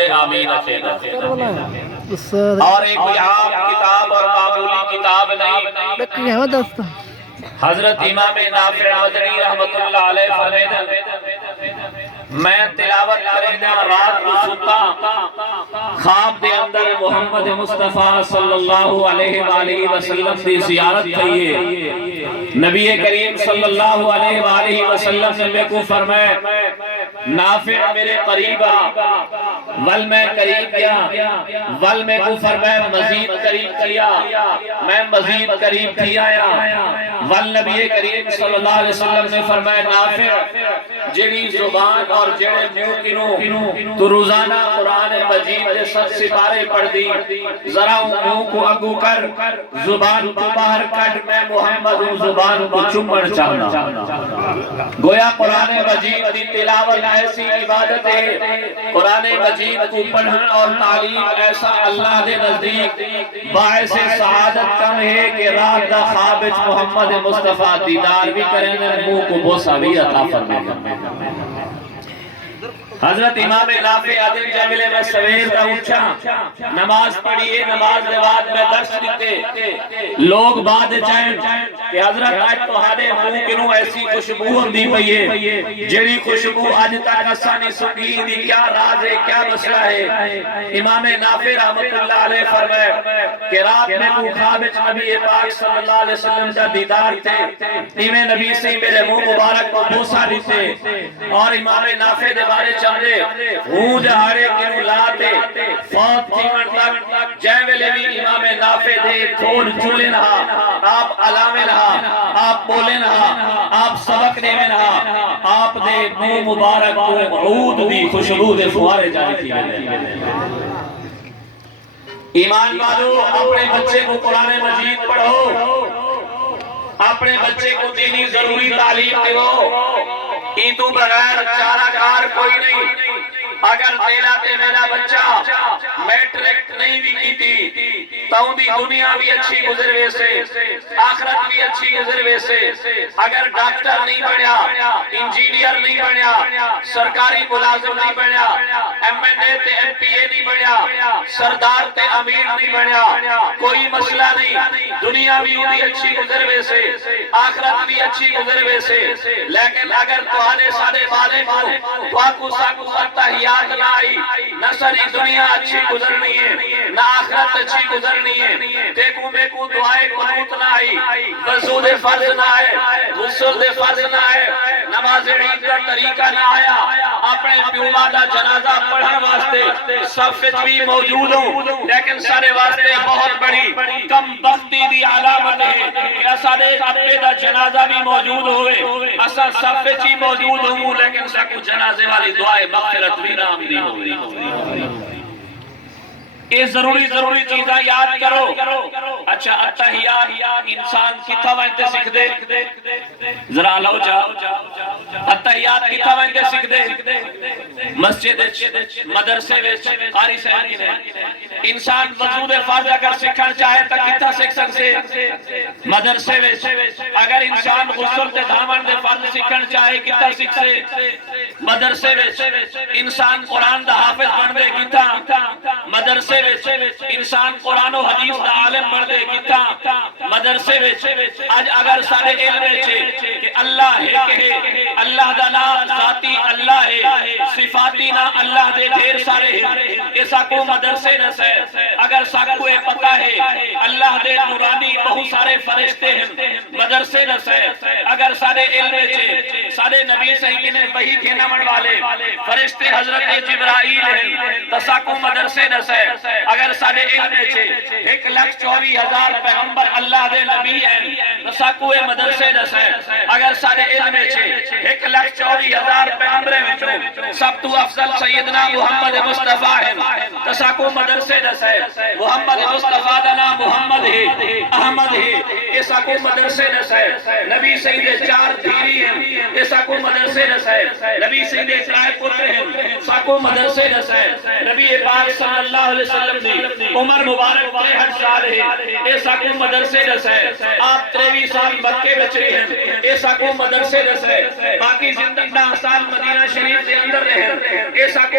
درود آمین اچھے اور ایک عام کتاب اور معمولی کتاب نہیں. حضرت امام نافع مدنی رحمت اللہ علیہ فرمیدن میں تلاوت کرینا رات کو ستا خواب دے اندر محمد مصطفیٰ صلی اللہ علیہ وآلہ وسلم دی زیارت کیے. نبی کریم صلی اللہ علیہ وآلہ وسلم نے میں کو فرمائے نافع میرے قریبا ول میں قریب گیا ول میں کو فرمائے مزید قریب کیا میں مزید قریب کیا ول نبی کریم صلی اللہ علیہ وسلم نے فرمائے نافع جڑی زبان اور جڑے منہ کنوں تو روزانہ قرآن مجید دے 7 سپارے پڑھ دی ذرا منہ کو اگو کر زبان کو باہر کٹ میں محمد ہوں زبان کو چمڑ چاہنا. گویا قرآن مجید دی تلاوت ایسی عبادت ہے قرآن مجید کو پڑھن اور تعلیم ایسا اللہ دے نزدیک باعث سعادت کم ہے کہ رات دا خواب محمد مصطفیٰ دیدار بھی کریں منہ کو بوسہ بھی عطا فرمائے. حضرت امام نافع عدل جملے میں سویر کا اٹھا نماز پڑھیے نماز دے بعد میں درس دیتے لوگ بعد چاہیں کہ حضرت آج تو ہارے منہ کنوں ایسی خوشبو ہوندی پئیے جڑی خوشبو آج تک آسانی سنگی دی کیا راز ہے کیا مسئلہ ہے. امام نافع رحمت اللہ علیہ فرمائے کہ رات میں کو خواب نبی پاک صلی اللہ علیہ وسلم کا دیدار تھے ایمیں نبی سے میرے منہ مبارک کو بوسہ دیتے اور امام نافع دے بارے چاہتے ہوں جہارے کنو لاتے فوت جیون تک جیوے بھی امام نافع دے تھوڑ چولے نہا آپ علامے نہا آپ بولے نہا آپ سبق دے میں نہا آپ دے منہ مبارک کو عود دی خوشبو دے فوارے جانے تھی. ایمان والو اپنے بچے کو قرآن مجید پڑھو اپنے بچے کو دینی ضروری تعلیم دو تو بغیر چارہ کار کوئی نہیں. اگر میرا بچہ میٹرک نہیں بھی کی تھی تو دی دنیا بھی اچھی گزروے سے آخرت بھی اچھی گزروے سے اگر ڈاکٹر نہیں بنیا انجینئر نہیں بنیا سرکاری ملازم نہیں بنیا ایم این اے تے ایم پی اے نہیں بنیا سردار تے امیر نہیں بنیا کوئی مسئلہ نہیں دنیا بھی ہوئی اچھی گزروے سے آخرت بھی اچھی گزروے سے. لیکن اگر توانے سارے والے کو ساکو تحیات نہ آئی نہ ساری دنیا اچھی گزرنی ہے نہ آخرت اچھی گزرنی ہے دیکھوں میں کو دعائے قنوت نہ آئی وضو دے فرض نہ آئے غسل دے فرض نہ آئے نماز عید کا طریقہ نہ آیا اپنے پیوما دا جنازہ پڑھن واسطے صف وچ بھی موجود ہوں لیکن سارے واسطے بہت بڑی کم بختی دی علامت ہے کہ اساڑے اپنے دا جنازہ بھی موجود ہوئے اسا صف وچ ہی موجود ہوں لیکن ساکو جنازے والی دعائے مغفرت بھی نہ آمدی ہوئی. یہ ضروری چیزاں یاد کرو. اچھا اتحیات انسان کتھا وانتے سکھ دے ذرا لو جاؤ اتحیات کتھا وانتے سکھ دے مسجد مدرسے وچ قاری صاحب کی نے انسان وضو دے فرض اگر سکھن چاہے تا کتھا سکھ سکتے مدرسے وچ اگر انسان غسل تے دھاون دے فرض سکھن چاہے کتھا سکھ سے مدرسے وچ انسان قرآن دا حافظ بن دے کتھا مدرسے انسان قرآن و حدیث دا عالم بن دے کتھا مدرسے آج اگر سارے علم چھے کہ اللہ ہے کہ اللہ دا نام ذاتی اللہ ہے صفاتی نا اللہ دے ڈھیر سارے ہیں ایسا کو مدرسے نسے اگر ساکو پتہ ہے اللہ دے نورانی بہت سارے فرشتے ہیں مدرسے نسے اگر سارے علم چھے سارے نبی صحیح نے وحی کھینا من والے فرشتے حضرت جبرائیل ہیں تساکو مدرسے نسے اگر سارے علم چھے 1,24,000 پیغمبر اللہ دے نبی ہیں تساکو مدرسے نسے اگر سارے علم چھے 1,24,000 پیغمبر میں سب تو افضل سیدنا محمد مصطفیٰ ہے تساکو مدرسے نسے محمد مصطفیٰ دنا محمد ہے احمد ہے ایسا کو مدرسے نسے نبی سید 4 دھیری ہیں ایسا کو مدرسے نسے نبی سید اسرائیل پتر ہیں ساکو مدرسے نسے نبی پاک صلی اللہ علیہ وسلم دی عمر مبارک 63 سال ہے ایسا کو مدرسے نسے آپ 23 سال مکے بچے ہیں ایسا کو مدرسے نسے باقی زندگی 10 سال مدینہ شریف دے اندر رہے ایسا کو